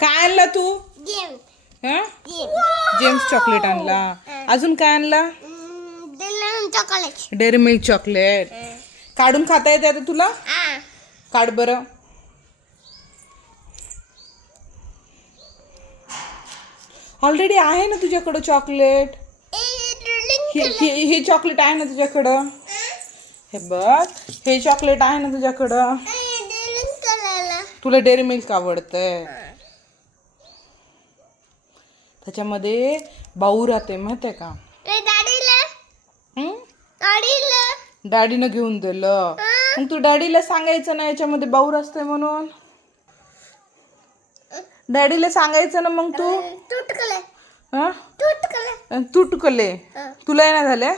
काय आणला तू? हा जेम्स चॉकलेट आणला. अजून काय आणला? Dairy milk chocolate. काढून खाता येते आता तुला? काढ बरं. ऑलरेडी आहे ना तुझ्याकडं चॉकलेट. हे चॉकलेट आहे ना तुझ्याकडं. हे बघ, हे चॉकलेट आहे ना तुझ्याकडं. तुला डेअरी मिल्क आवडतंय. त्याच्यामध्ये बाऊ राहते माहितीये का? डॅडीनं घेऊन दिलं. मग तू डॅडीला सांगायचं ना याच्यामध्ये बाऊर असते म्हणून. डॅडीला सांगायचं ना मग तू. तुटकले तुला येणार झाल्या?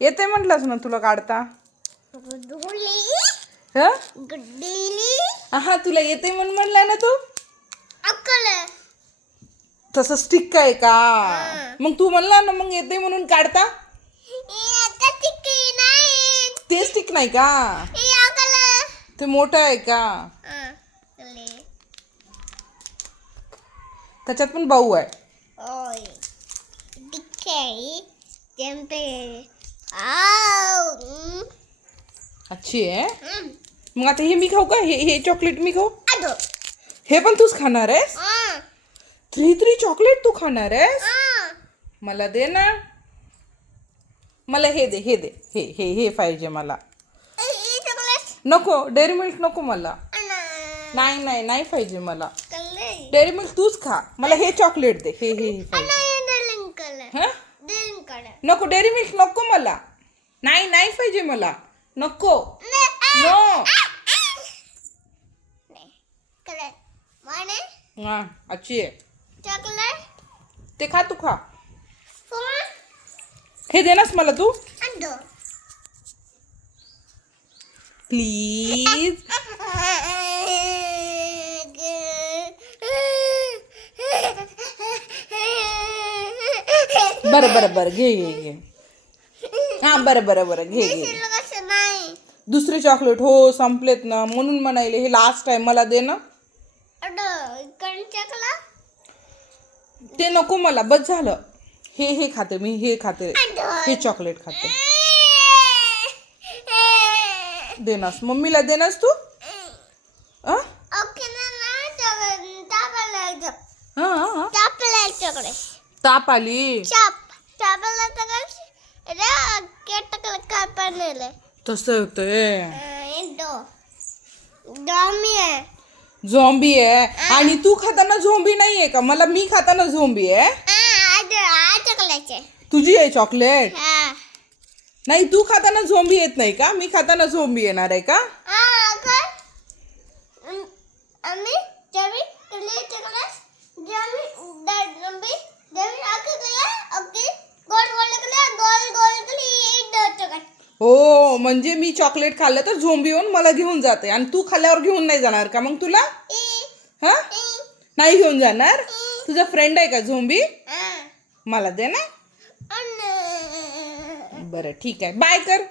येते म्हटलंच ना तुला काढता. हा तुला येते म्हणून म्हणलाय ना तू. तसं स्टिक आहे का? मग तू म्हणला ना मग येते म्हणून काढता. ते स्टिक नाही का? ते मोठं आहे का? त्याच्यात पण बाऊ आहे. अच्छी आहे. मग आता हे मी खाऊ का? हे चॉकलेट मी खाऊ? हे पण तूच खाणार आहेस? 3 चॉकलेट तू खाणार आहेस? मला दे ना. मला हे दे, हे दे, हे पाहिजे मला. नको डेअरी मिल्क नको मला. नाही नाही नाही पाहिजे मला. डेअरी मिल्क तूच खा. मला हे चॉकलेट दे. हे पाहिजे. नको डेअरी मिल्क नको मला. नाही नाही पाहिजे मला. नको नो. हा अच्छी आहे. ते खा तू खा. हे देनास मला तू प्लीज. बरं घे. हा बरं घे. दुसरे चॉकलेट हो संपलेत ना म्हणून म्हणाले हे लास्ट टाइम मला दे ना. ते नको मला बस झालं. हे खाते मी. हे खाते. हे चॉकलेट खाते. देनास मम्मीला देनास तू. ताप आली. तसं होतंय. झोंबी आहे. आणि तू खाताना झोंबी नाहीये का? मला मी खाताना झोंबी आहे. तुझी आहे चॉकलेट. नाही तू खाताना झोंबी येत नाही का? मी खाताना झोंबी येणार आहे का? हो म्हणजे मी चॉकलेट खाल्लं तर झोंबी येऊन मला घेऊन जाते आणि तू खाल्ल्यावर घेऊन नाही जाणार का मग तुला? हा नाही घेऊन जाणार. तुझा फ्रेंड आहे का झोंबी? मला दे ना. बरं ठीक आहे. बाय कर.